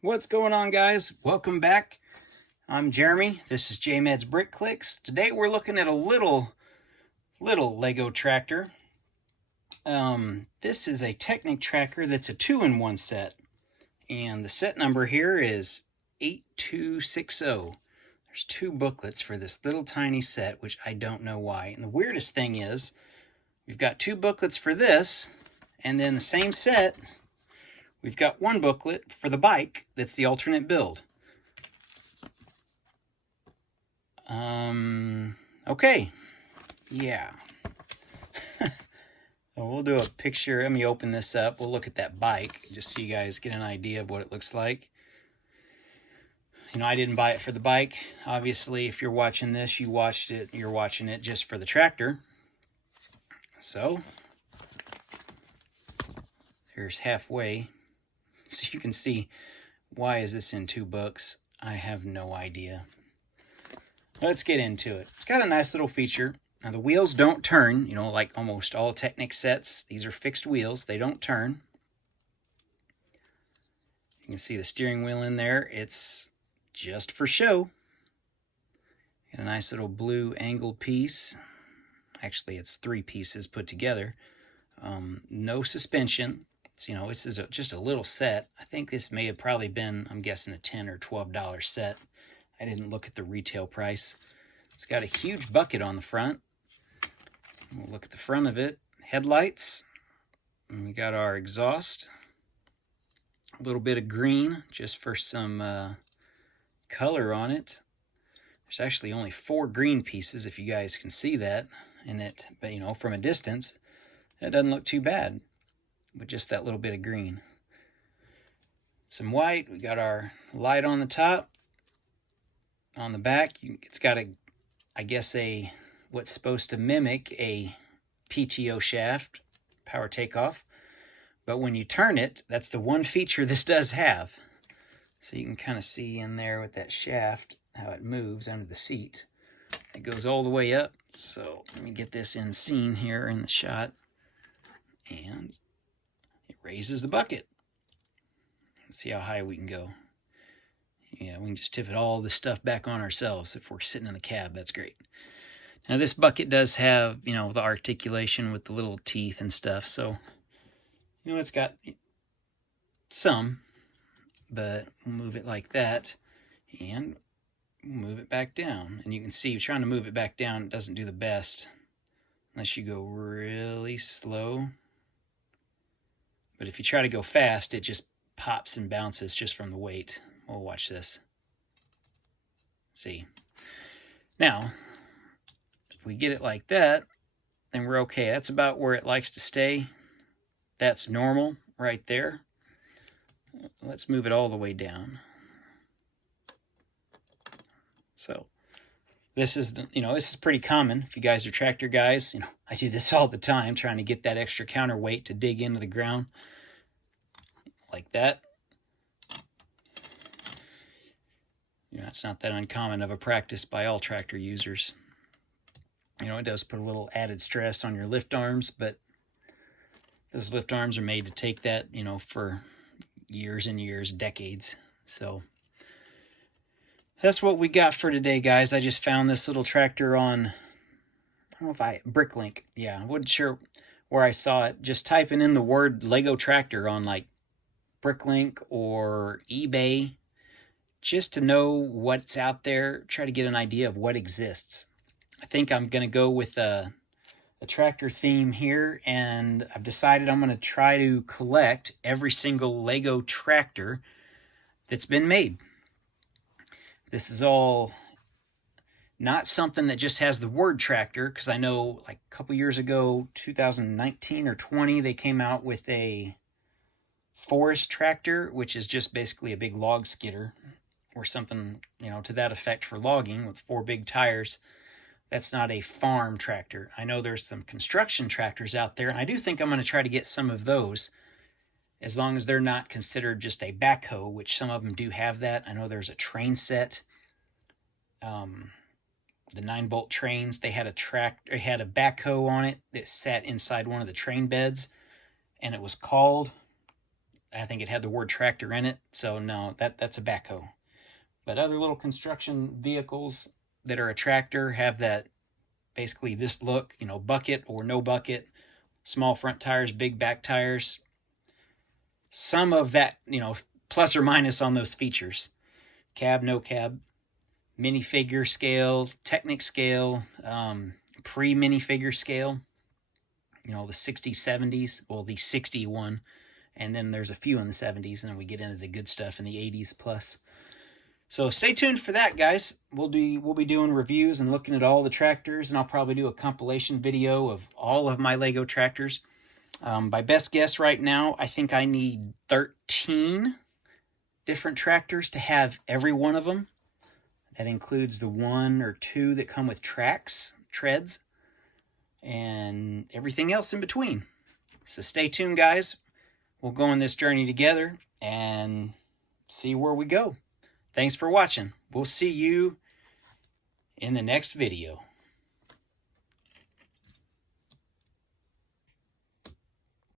What's going on, guys? Welcome back. I'm Jeremy. This is JMed's Brick Clicks. Today we're looking at a little Lego tractor. This is a Technic tracker that's a 2-in-1 set, and the set number here is 8260. There's 2 booklets for this little tiny set, which I don't know why. And the weirdest thing is, we've got 2 booklets for this, and then the same set, we've got 1 booklet for the bike that's the alternate build. Okay. Yeah. We'll do a picture. Let me open this up. We'll look at that bike just so you guys get an idea of what it looks like. You know, I didn't buy it for the bike. Obviously, if you're watching this, you're watching it just for the tractor. So, there's halfway. So you can see, why is this in 2 books? I have no idea. Let's get into it. It's got a nice little feature. Now the wheels don't turn, you know, like almost all Technic sets. These are fixed wheels. They don't turn. You can see the steering wheel in there. It's just for show. Got a nice little blue angled piece. Actually, it's 3 pieces put together. No suspension. You know, this is just a little set. I think this may have probably been, I'm guessing, a $10 or $12 set. I didn't look at the retail price. It's got a huge bucket on the front. We'll look at the front of it. Headlights. And we got our exhaust. A little bit of green just for some color on it. There's actually only 4 green pieces, if you guys can see that in it. But, you know, from a distance, that doesn't look too bad with just that little bit of green. Some white. We got our light on the top. On the back, it's got I guess what's supposed to mimic a PTO shaft, power takeoff. But when you turn it, that's the one feature this does have. So you can kind of see in there with that shaft how it moves under the seat. It goes all the way up. So let me get this in scene here in the shot. And it raises the bucket. Let's see how high we can go. Yeah, we can just tip it all this stuff back on ourselves if we're sitting in the cab. That's great. Now this bucket does have, you know, the articulation with the little teeth and stuff. So, you know, it's got some, but we'll move it like that and we'll move it back down. And you can see trying to move it back down, it doesn't do the best unless you go really slow. But if you try to go fast, it just pops and bounces just from the weight. We'll watch this. See. Now, if we get it like that, then we're okay. That's about where it likes to stay. That's normal right there. Let's move it all the way down. So, this is, you know, this is pretty common. If you guys are tractor guys, you know, I do this all the time, trying to get that extra counterweight to dig into the ground. Like that. You know, it's not that uncommon of a practice by all tractor users. You know, it does put a little added stress on your lift arms, but those lift arms are made to take that, you know, for years and years, decades. So that's what we got for today, guys. I just found this little tractor on, I don't know if Bricklink. Yeah, I wasn't sure where I saw it. Just typing in the word Lego tractor on like Bricklink or eBay, just to know what's out there, try to get an idea of what exists. I think I'm going to go with a tractor theme here, and I've decided I'm going to try to collect every single Lego tractor that's been made. This is all not something that just has the word tractor, because I know like a couple years ago, 2019 or 20, they came out with a forest tractor, which is just basically a big log skidder or something, you know, to that effect for logging with 4 big tires. That's not a farm tractor. I know there's some construction tractors out there, and I do think I'm going to try to get some of those, as long as they're not considered just a backhoe, which some of them do have that. I know there's a train set. The 9-bolt trains, they had a backhoe on it that sat inside one of the train beds, and it was called I think it had the word tractor in it. So no, that's a backhoe. But other little construction vehicles that are a tractor have that, basically this look, you know, bucket or no bucket, small front tires, big back tires. Some of that, you know, plus or minus on those features. Cab, no cab, minifigure scale, Technic scale, pre-minifigure scale. You know, the 60s, 70s, well, the 61, and then there's a few in the 70s, and then we get into the good stuff in the 80s plus. So stay tuned for that, guys. We'll be doing reviews and looking at all the tractors, and I'll probably do a compilation video of all of my Lego tractors. By best guess right now, I think I need 13 different tractors to have every one of them. That includes the 1 or 2 that come with treads, and everything else in between. So stay tuned, guys. We'll go on this journey together and see where we go. Thanks for watching. We'll see you in the next video.